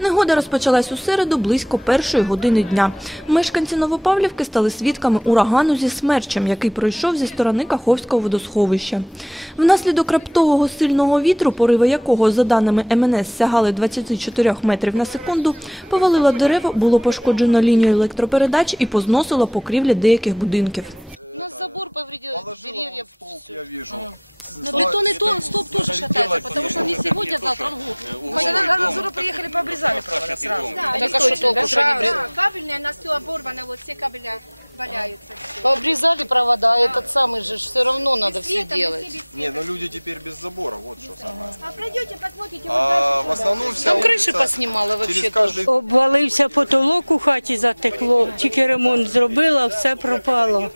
Негода розпочалась у середу близько першої години дня. Мешканці Новопавлівки стали свідками урагану зі смерчем, який пройшов зі сторони Каховського водосховища. Внаслідок раптового сильного вітру, пориви якого, за даними МНС, сягали 24 метрів на секунду, повалило дерево, було пошкоджено лінію електропередач і позносило покрівлі деяких будинків. У нас забор повредил Положила деревьев. вон столб, всё. я вижу. Но бетонный то, столб тоже шатается, потому что не сегодня, а завтра. Организаторы приехали, пообрезали провода сразу. Так а что толку, что они бред- Да, кабельная, на все оборвано, вот все кабеля валяются. Все. Пообрезали провода, а этот самый же все равно надо все Света, мы делать. все без Не, света. ну люди теперь без забора, вот что самое. А пройдете, посмотрите, вот А дальше в основном вся Там крыши улица поснимала вообще через тоже. каждый Обвалився потолок у хаті, затекло. Тільки ремонт зробила, все пропало.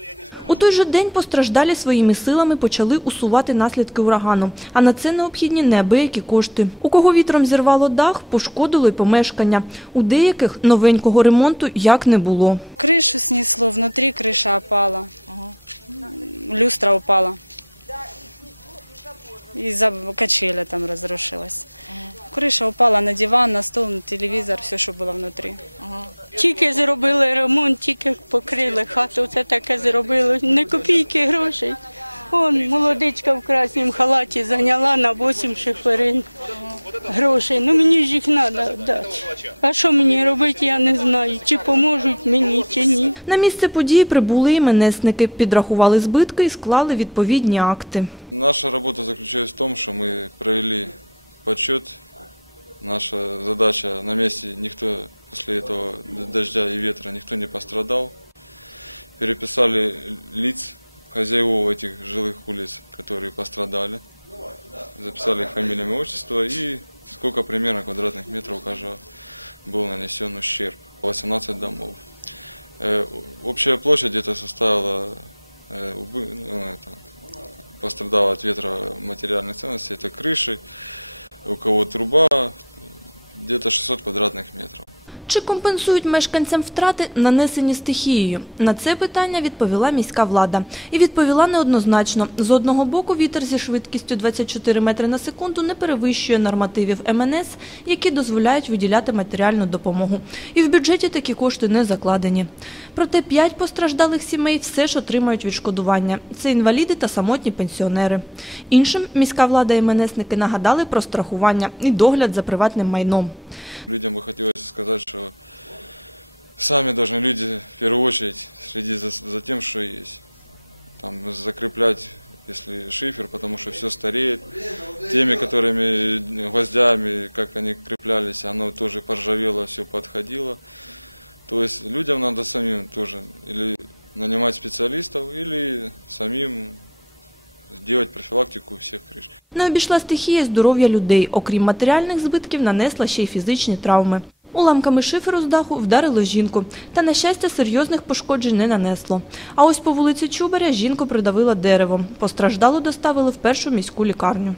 У той же день постраждалі своїми силами почали усувати наслідки урагану, а на це необхідні неабиякі кошти. У кого вітром зірвало дах, пошкодило й помешкання. У деяких новенького ремонту як не було. Кришу снесло, внутрі криша опала. Люстра упала. І за качеля там розрушилась. Криша упала на диван, на стол, на телевізор, все, що було внутрі. Тільки зробили ремонт, тільки покрили хату, це таке зробили. Не копійки грошей. Он молодичка в красному халаті зайняла на 8 шиферин грошей. Ну мені ж їх треба дати. А що мені робити, я не знаю. Чи поможуть мені, чи ні. На місце події прибули іменесники, підрахували збитки і склали відповідні акти. Наша работа заключалась в том, что мы провели подсчет. Наша задача на месте, никто после этого дождя и ветра, никто не пострадал. Переписали лиц, хозяев этих жилых улиц, которые пострадали. Записали их фамилия, имя, отчество и сколько примерно квадратных метров каждого был нанесен ущерб. 18 домов. Э, Общая площадь где-то составила э, ну, это, пострадало от ветра материальных ценностей. Это крыши, у кого труба, где-то 600 квадратных метров. Чи компенсують мешканцям втрати, нанесені стихією? На це питання відповіла міська влада. І відповіла неоднозначно. З одного боку, вітер зі швидкістю 24 метри на секунду не перевищує нормативів МНС, які дозволяють виділяти матеріальну допомогу. І в бюджеті такі кошти не закладені. Проте п'ять постраждалих сімей все ж отримають відшкодування. Це інваліди та самотні пенсіонери. Іншим міська влада і МНСники нагадали про страхування і догляд за приватним майном. Людям бы хотелось сказать, что сами должны люди в первую очередь следить за, за тем, что есть. Там закреплять, если шифер, потому что все стареет. Теми, которыми гвоздями, как они креплялись, оно тоже поржавело, все подходило. То есть людям надо самим тоже или нанимать специалистов, или самим сделать профилактику всех крыш. Не обійшла стихія й здоров'я людей. Окрім матеріальних збитків, нанесла ще й фізичні травми. Уламками шиферу з даху вдарило жінку. Та, на щастя, серйозних пошкоджень не нанесло. А ось по вулиці Чубаря жінку придавила деревом. Постраждалу доставили в першу міську лікарню.